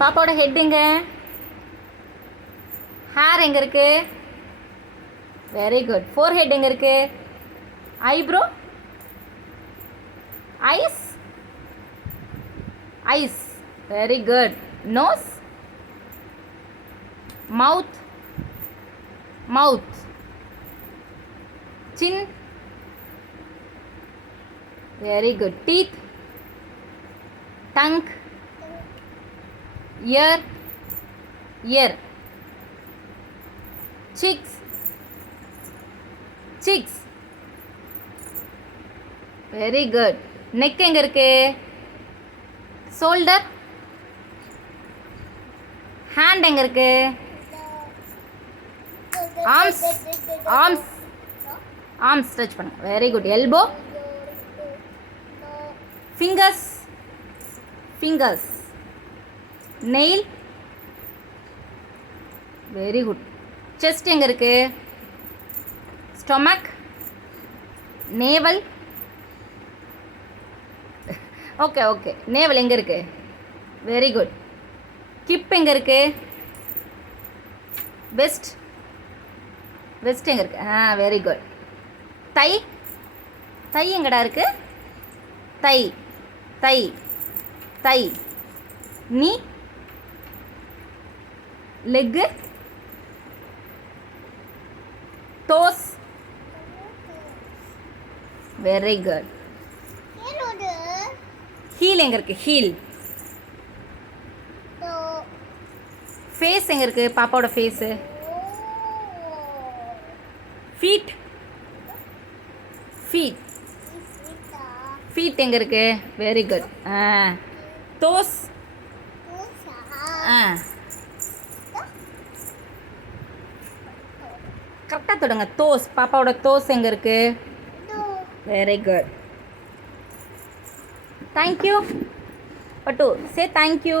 பாப்பாவோட ஹெட் எங்க? ஹேர் எங்கே இருக்கு? Very good. ஃபோர் ஹெட் எங்கே இருக்கு? Eyebrow, eyes, eyes. Very good. Nose, mouth, mouth. Chin, very good. Teeth, tongue, ear, ear. cheeks, cheeks. Very good. Neck எங்கே இருக்கு? Shoulder, hand எங்கே இருக்கு? ஆர்ம்ஸ், ஆர்ம்ஸ், ஆர்ம்ஸ் ஸ்ட்ரெச் பண்ணுங்க. Very good. Elbow, fingers, fingers. Nail, very good. Chest எங்கே இருக்கு? Stomach, navel. Okay okay. Navel எங்கே இருக்கு? Very good. Keep எங்கே இருக்கு? வெஸ்ட், வெஸ்ட் எங்கே இருக்கு? Very good. தை, தை எங்கடா இருக்கு? தை, தை, தை. நீ, leg, toes. Very good. Heel எங்கே இருக்கு? ஹீல். ஃபேஸ் எங்கே இருக்கு? பாப்பாவோட ஃபேஸு. ஃபீட், ஃபீட், ஃபீட் எங்கே இருக்கு? Very good. டோஸ். கரெக்டாக தொடுங்க. டோஸ். பாப்பாவோட டோஸ் எங்கே இருக்கு? Very good. தேங்க்யூ பட்டு. Say thank you.